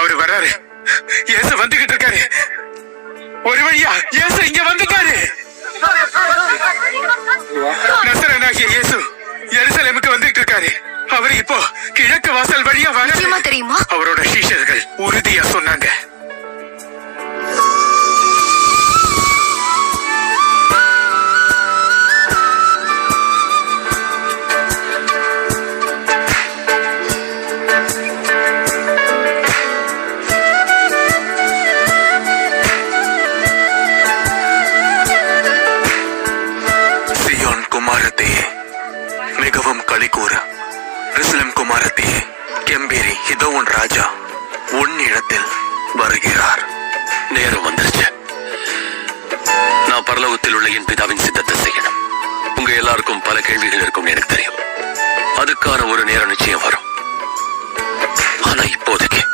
அவரு வர்றாரு. இயேசு வந்துகிட்டு இருக்காரு. ஒரு வழியா இயேசு இங்க வந்துட்டாரு. நசரேயனாகிய இயேசு எருசலேமுக்கு வந்துட்டு இருக்காரு. அவரு இப்போ கிழக்கு வாசல் வழியா வர தெரியுமா? அவரோட சீஷர்கள் உறுதியா சொன்னாங்க. சியோன் குமாரத்தையே மிகவும் களிகூற, எருசலேம் குமாரத்தையே கெம்பீரி, இதோ உன் ராஜா உன் இடத்தில் வருகிறார். நேரம் வந்துருச்சு. நான் பரலோகத்தில் உள்ள என் பிதாவின் சித்தத்தை செய்யணும். உங்க எல்லாருக்கும் பல கேள்விகள் இருக்கும் எனக்கு தெரியும். அதுக்கான ஒரு நேரம் நிச்சயம் வரும். ஆனா இப்போதைக்கு